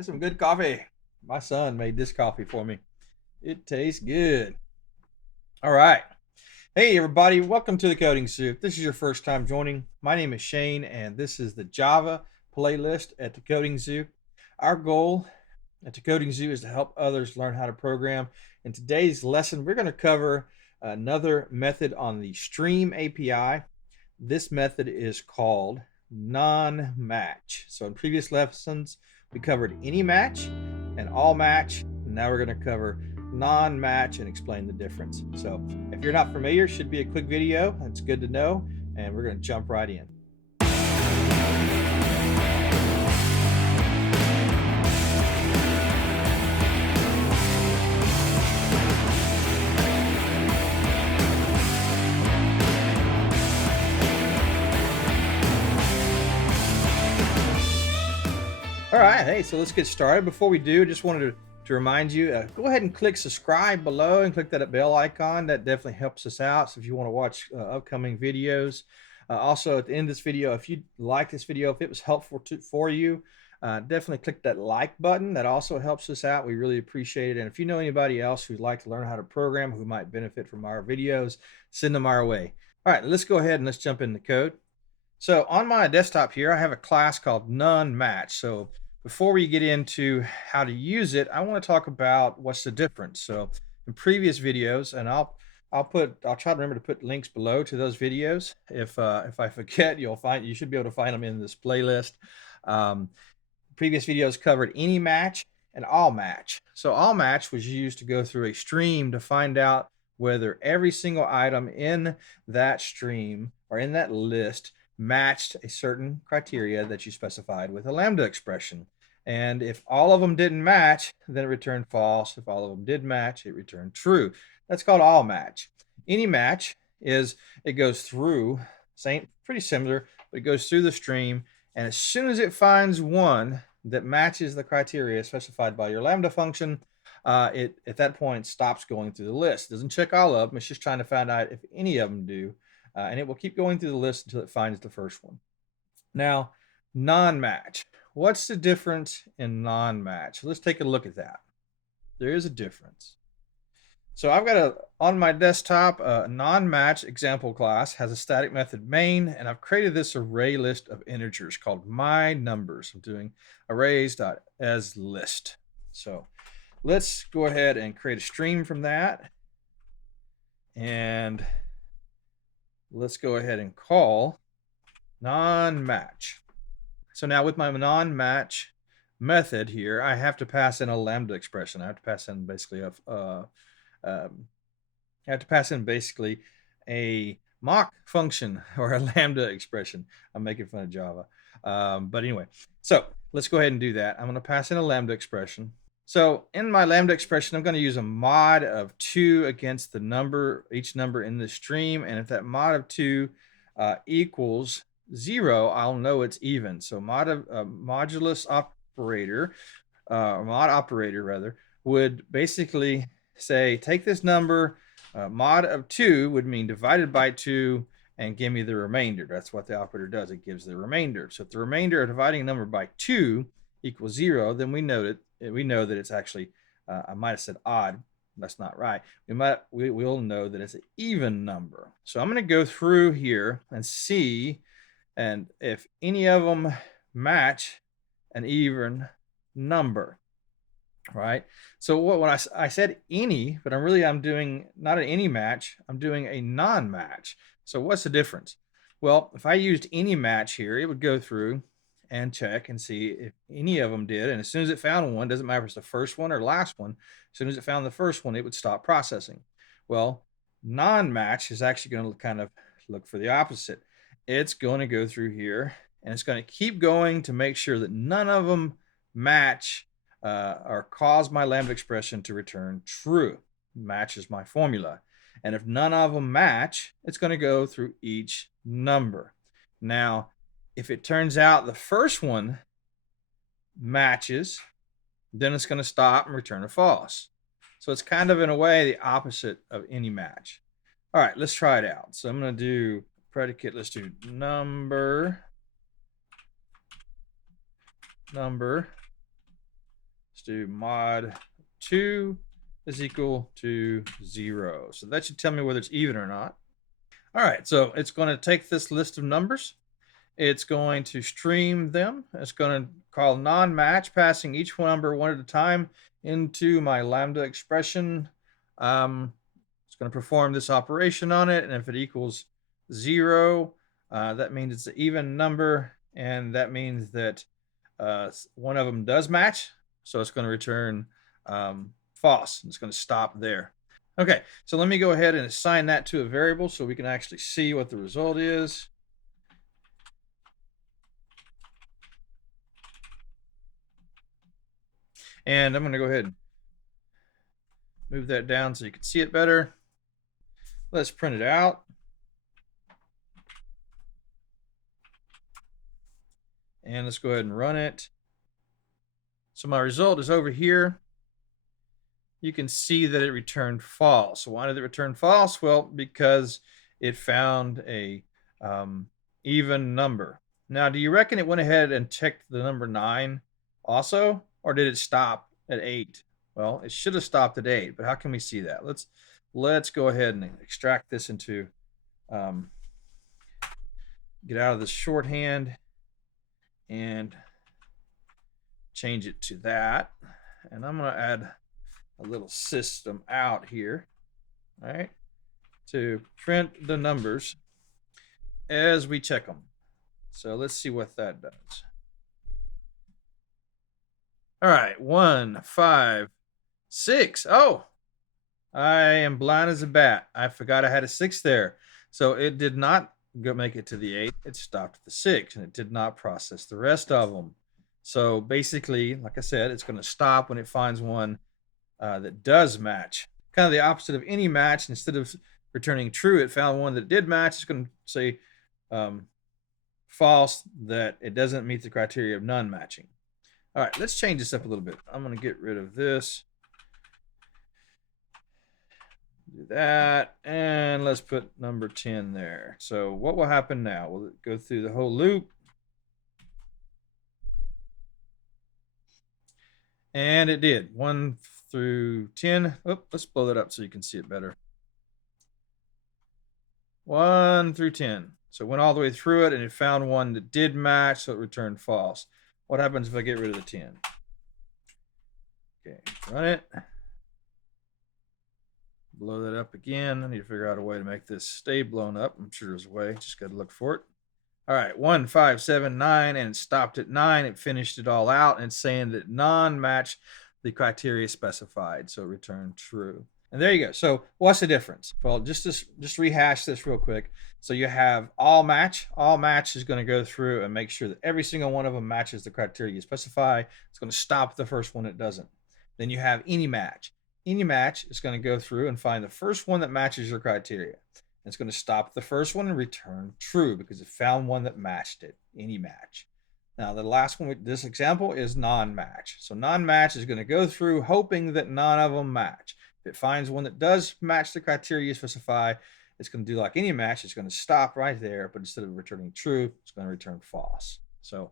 That's some good coffee. My son made this coffee for me. It tastes good. All right. Hey, everybody. Welcome to the Coding Soup. If this is your first time joining, my name is Shane, and this is the Java playlist at the Coding Zoo. Our goal at the Coding Zoo is to help others learn how to program. In today's lesson, we're going to cover another method on the Stream API. This method is called NoneMatch. So in previous lessons, we covered AnyMatch and AllMatch. Now we're going to cover NoneMatch and explain the difference. So if you're not familiar, it should be a quick video. It's good to know, and we're going to jump right in. All right, hey, so let's get started. Before we do, just wanted to remind you, go ahead and click subscribe below and click that bell icon. That definitely helps us out. So if you want to watch upcoming videos. Also, at the end of this video, if you like this video, if it was helpful for you, definitely click that like button. That also helps us out. We really appreciate it. And if you know anybody else who'd like to learn how to program, who might benefit from our videos, send them our way. All right, let's go ahead and let's jump into code. So on my desktop here, I have a class called NoneMatch. So before we get into how to use it, I want to talk about what's the difference. So in previous videos, and I'll try to remember to put links below to those videos. If I forget, you should be able to find them in this playlist. Previous videos covered AnyMatch and AllMatch. So AllMatch was used to go through a stream to find out whether every single item in that stream or in that list matched a certain criteria that you specified with a lambda expression. And if all of them didn't match, then it returned false. If all of them did match, it returned true. That's called AllMatch. AnyMatch it goes through, pretty similar, but it goes through the stream, and as soon as it finds one that matches the criteria specified by your lambda function, it at that point stops going through the list. It doesn't check all of them. It's just trying to find out if any of them do. And it will keep going through the list until it finds the first one. Now, NoneMatch. What's the difference in NoneMatch? Let's take a look at that. There is a difference. So I've got on my desktop, a NoneMatch example class has a static method main, and I've created this array list of integers called my numbers. I'm doing arrays.asList. So let's go ahead and create a stream from that. And let's go ahead and call NoneMatch. So now with my NoneMatch method here, I have to pass in a lambda expression. I have to pass in basically a mock function or a lambda expression. I'm making fun of Java. But anyway, so let's go ahead and do that. I'm going to pass in a lambda expression. So in my lambda expression, I'm going to use a mod of 2 against each number in the stream. And if that mod of 2 equals 0, I'll know it's even. So modulus operator, mod operator rather, would basically say, take this number, mod of 2 would mean divided by 2 and give me the remainder. That's what the operator does. It gives the remainder. So if the remainder of dividing a number by 2 equals 0, then we know that it's actually, I might have said odd. That's not right. We'll know that it's an even number. So I'm going to go through here and see, and if any of them match an even number, right? So when I said any, but I'm doing not an AnyMatch, I'm doing a NoneMatch. So what's the difference? Well, if I used AnyMatch here, it would go through and check and see if any of them did. And as soon as it found one, doesn't matter if it's the first one or last one, as soon as it found the first one, it would stop processing. Well, NoneMatch is actually going to kind of look for the opposite. It's going to go through here and it's going to keep going to make sure that none of them match or cause my lambda expression to return true. Match is my formula. And if none of them match, it's going to go through each number. Now, if it turns out the first one matches, then it's going to stop and return a false. So it's kind of, in a way, the opposite of AnyMatch. All right, let's try it out. So I'm going to do predicate. Let's do number do mod 2 is equal to 0. So that should tell me whether it's even or not. All right, so it's going to take this list of numbers. It's going to stream them. It's going to call non-match, passing each number one at a time into my lambda expression. It's going to perform this operation on it, and if it equals 0, that means it's an even number, and that means that one of them does match, so it's going to return false. It's going to stop there. Okay, so let me go ahead and assign that to a variable so we can actually see what the result is. And I'm going to go ahead and move that down so you can see it better. Let's print it out. And let's go ahead and run it. So my result is over here. You can see that it returned false. Why did it return false? Well, because it found a even number. Now, do you reckon it went ahead and checked the number 9 also, or did it stop at 8? Well, it should have stopped at 8, but how can we see that? Let's go ahead and extract this into, get out of this shorthand and change it to that. And I'm going to add a little system out here, all right, to print the numbers as we check them. So let's see what that does. All right, 1, 5, 6. Oh, I am blind as a bat. I forgot I had a 6 there. So it did not go make it to the 8. It stopped at the 6, and it did not process the rest of them. So basically, like I said, it's going to stop when it finds one that does match. Kind of the opposite of AnyMatch. Instead of returning true, it found one that did match. It's going to say false, that it doesn't meet the criteria of none matching. All right, let's change this up a little bit. I'm going to get rid of this. Do that, and let's put number 10 there. So what will happen now? Will it go through the whole loop? And it did. 1 through 10. Oh, let's blow that up so you can see it better. 1 through 10. So it went all the way through it, and it found one that did match, so it returned false. What happens if I get rid of the 10? Okay, run it. Blow that up again. I need to figure out a way to make this stay blown up. I'm sure there's a way. Just got to look for it. All right, 1, 5, 7, 9, and it stopped at 9. It finished it all out, and it's saying that non-match the criteria specified, so return true. And there you go. So what's the difference? Well, just rehash this real quick. So you have AllMatch. AllMatch is going to go through and make sure that every single one of them matches the criteria you specify. It's going to stop the first one that doesn't. Then you have AnyMatch. AnyMatch is going to go through and find the first one that matches your criteria. It's going to stop the first one and return true because it found one that matched it. AnyMatch. Now the last one with this example is non-match. So non-match is going to go through hoping that none of them match. If it finds one that does match the criteria you specify, it's going to do like AnyMatch. It's going to stop right there, but instead of returning true, it's going to return false. So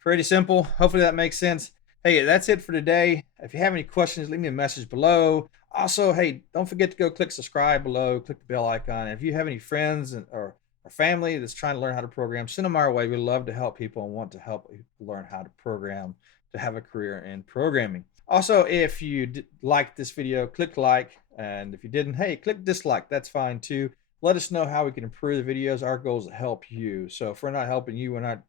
pretty simple. Hopefully that makes sense. Hey, that's it for today. If you have any questions, leave me a message below. Also, hey, don't forget to go click subscribe below, click the bell icon. And if you have any friends or family that's trying to learn how to program, send them our way. We love to help people and want to help people learn how to program to have a career in programming. Also, if you liked this video, click like. And if you didn't, hey, click dislike. That's fine too. Let us know how we can improve the videos. Our goal is to help you. So if we're not helping you, we're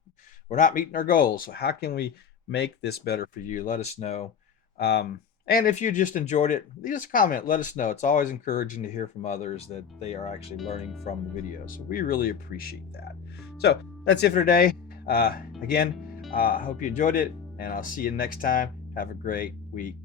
not meeting our goals. So how can we make this better for you? Let us know. And if you just enjoyed it, leave us a comment. Let us know. It's always encouraging to hear from others that they are actually learning from the video. So we really appreciate that. So that's it for today. Again, I hope you enjoyed it, and I'll see you next time. Have a great week.